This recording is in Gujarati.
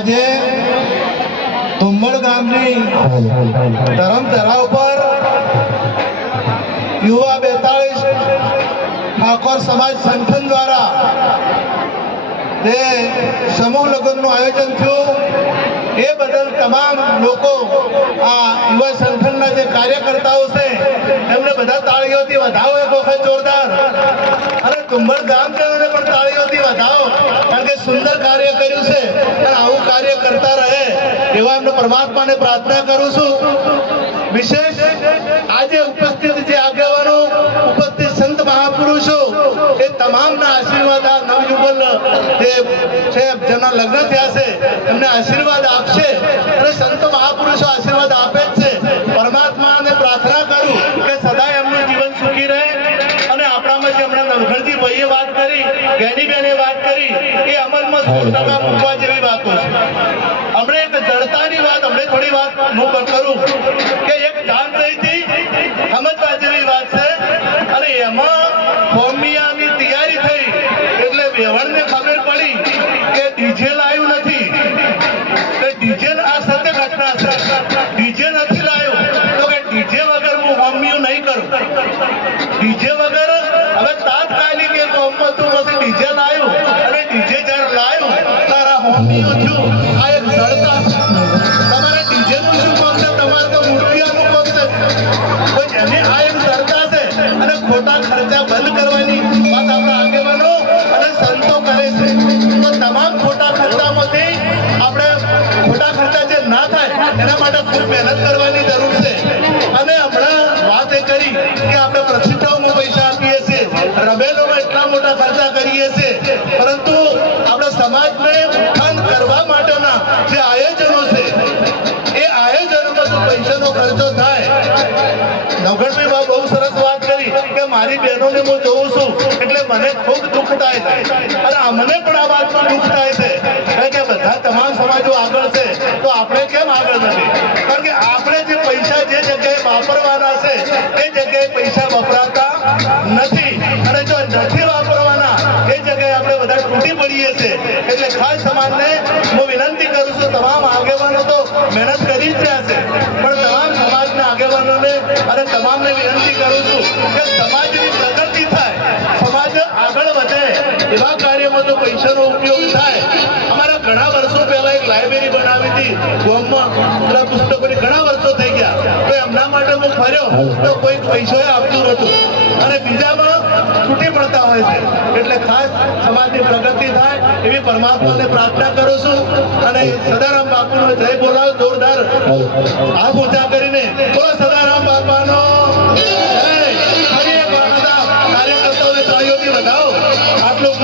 આજે ધુમ્મડ ગામની ધરમ તરાવ પર યુવા 42 ઠાકોર સમાજ સંગઠન દ્વારા જે સમૂહ લગ્નનું આયોજન થયું એ બદલ તમામ લોકો આ યુવા સંગઠનના જે કાર્યકર્તાઓ છે એમને બધા તાળીઓથી વધાવો એક વખત જોરદાર, અને ધુમ્મડ ગામજનોને પણ તાળીઓથી વધાવો, કારણ કે સુંદર કાર્ય કર્યું છે અને આવું કાર્ય કરતા રહે એવા એમને પરમાત્માને પ્રાર્થના કરું છું. વિશેષ આજે ઉપસ્થિત જે આગેવાનો, ઉપસ્થિત સંત મહાપુરુષો એ તમામના આશીર્વાદ આ નવયુગલ જે છે જેના લગ્ન થયા છે એમને આશીર્વાદ આપશે અને સંત મહાપુરુષો આશીર્વાદ આપે જ છે. પરમાત્માને પ્રાર્થના કરું કે સદાય એમનું જીવન સુખી રહે અને આપણામાં જે હમણાં નવઘણજી ભાઈએ વાત કરી, જ્ઞાનીબેને વાત કરી એ અમલમાં 100% મૂકવા જેવી વાતો છે. હમણે એક જડતાની વાત હમણે થોડી વાત હું કરું કે એક જાન રહીથી સમજવા જેવી વાત છે અને એમાં ફોર્મિયાની તૈયારી થઈ એટલે વેવણને ખબર પડી કે ડીજે લાવ્યું નથી. ડીજે આ સત્ય ઘટના છે, ડીજે નથી લાવ્યું તો કે ડીજે વગર હું હોમિયું નહીં કરું. ડીજે વગર હવે તાત્કાલિક એક હોમમાં તું પછી ડીજે લાવ્યું અને ડીજે જ્યારે લાવ્યું તારા હોમિયું થયું. આ એક જડતા છે. તમારે ડીજે નું શું કામ છે? તમારે તો મૂર્તિઓનું કામ છે. તો એની આ એક જડતા છે અને ખોટા ખર્ચા બંધ કરવાની વાત આપણા આગેવાનો અને સંતો કરે છે. તો તમામ ખોટા ખર્ચામાંથી આપણે ખોટા ખર્ચા જે ના થાય એના માટે ખૂબ મહેનત કરવાની જરૂર છે. અને હમણાં વાત એ કરી કે આપણે પ્રતિષ્ઠાઓમાં પૈસા આપીએ છીએ, રબેલોમાં એટલા મોટા ખર્ચા કરીએ છીએ, પરંતુ આપણા સમાજને ઉત્થાન કરવા માટેના જે આયોજનો છે એ આયોજનોમાં જો પૈસાનો ખર્ચો થાય, નવઘણભાઈ બહુ સરસ વાત કરી કે મારી બહેનોને હું જોઉં છું એટલે મને ખૂબ દુઃખ થાય છે અને અમને પણ આ વાતનું દુઃખ થાય છે કે બધા તમામ સમાજો આગળ છે તો આપણે કેમ આગળ નથી? કારણ કે આપણે જે પૈસા જે જગ્યાએ વાપરવાના છે એ જગ્યાએ પૈસા વપરાતા નથી અને જો નથી વાપરવાના એ જગ્યાએ આપણે બધા તૂટી પડીએ છીએ. એટલે ખાસ સમાજને હું વિનંતી કરું છું, તમામ આગેવાનો તો મહેનત કરી જ રહ્યા છે પણ તમામ સમાજના આગેવાનોને અને તમામને વિનંતી કરું છું કે સમાજની પ્રગતિ થાય, સમાજ આગળ વધે એવા કાર્યમાં જો પૈસાનો ઉપયોગ થાય. અમારા ઘણા વર્ષો પહેલા એક લાઇબ્રેરી બનાવી હતી ગામમાં, પેલા પુસ્તકોની ઘણા વર્ષો થઈ ગયા તો એમના માટે હું ફર્યો તો કોઈ પૈસો આપતું નતું અને બીજામાં છૂટી પડતા હોય છે. એટલે ખાસ સમાજની પ્રગતિ થાય એવી પરમાત્માને પ્રાર્થના કરું છું અને સદારામ બાપુનો જય બોલાવ જોરદાર હાથ ઊંચા કરીને બોલો સદારામ બાપાનો જય. કાર્યકર્તાઓને તાળીઓથી વધાવો. આટલું